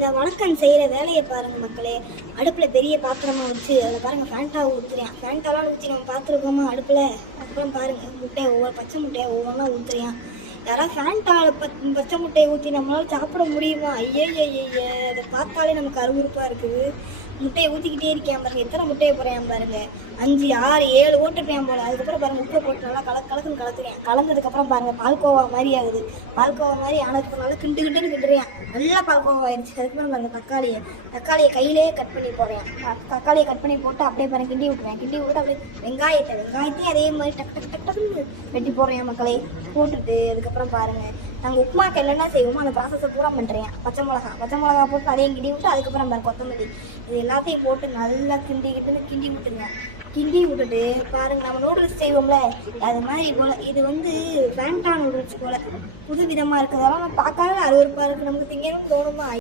இந்த வணக்கம் செய்கிற வேலையை பாருங்கள் மக்களே. அடுப்பில் பெரிய பாத்திரமா வச்சு அதில் பாருங்கள் ஃபேண்டா ஊற்றுறேன். ஃபேண்டாலாம் ஊற்றி நம்ம பார்த்துருக்கோமா அடுப்பில்? அப்புறம் பாருங்கள் முட்டையை பச்சை முட்டையை ஒவ்வொன்றா ஊற்றுறேன். யாராவது ஃபேண்டாவில் பச்சை முட்டையை ஊற்றி நம்மளால் சாப்பிட முடியுமா? ஐயே அதை பார்த்தாலே நமக்கு அருவருப்பாக இருக்குது. முட்டையை ஊற்றிக்கிட்டே இருக்கேன் பாருங்கள். எத்தனை முட்டையை போடுறேன் பாருங்கள். 5 6 7 ஓட்டுப்பேன் போல். அதுக்கப்புறம் பாருங்கள் உப்பை போட்டு நல்லா கலக்குன்னு கலக்குறேன். கலந்ததுக்கப்புறம் பாருங்கள் பால்கோவா மாதிரி ஆகுது. பால்கோவா மாதிரி ஆனதுக்கு நல்லா கிண்டுன்னு கிண்டுறேன். நல்லா பால்கோவா ஆயிடுச்சு. அதுக்கப்புறம் பாருங்கள் தக்காளியை கையிலே கட் பண்ணி போடுறேன். தக்காளியை கட் பண்ணி போட்டு அப்படியே பாருங்கள் கிண்டி விட்டு அப்படியே வெங்காயத்தையும் அதே மாதிரி டக்குன்னு வெட்டி போடுறேன் மக்களே. போட்டுட்டு அதுக்கப்புறம் பாருங்கள் நாங்கள் உப்புமாக்கு என்னென்ன செய்வோமோ அந்த ப்ராசஸை பூரா பண்ணுறேன். பச்சை மிளகா போட்டு அதையும் கிண்டி விட்டு அதுக்கப்புறம் பாருங்கள் கொத்தமல்லி இது எல்லாத்தையும் போட்டு நல்லா கிண்டி விட்டுருங்க. கிண்டி விட்டுட்டு பாருங்கள் நம்ம நூடுல்ஸ் செய்வோம்ல அது மாதிரி போல். இது வந்து ஃபேண்டா நூடுல்ஸ் போல் புது விதமாக இருக்கிறதால நம்ம பார்க்காத அருவருப்பாக இருக்குது. நமக்கு திங்கணும்னு தோணுமா?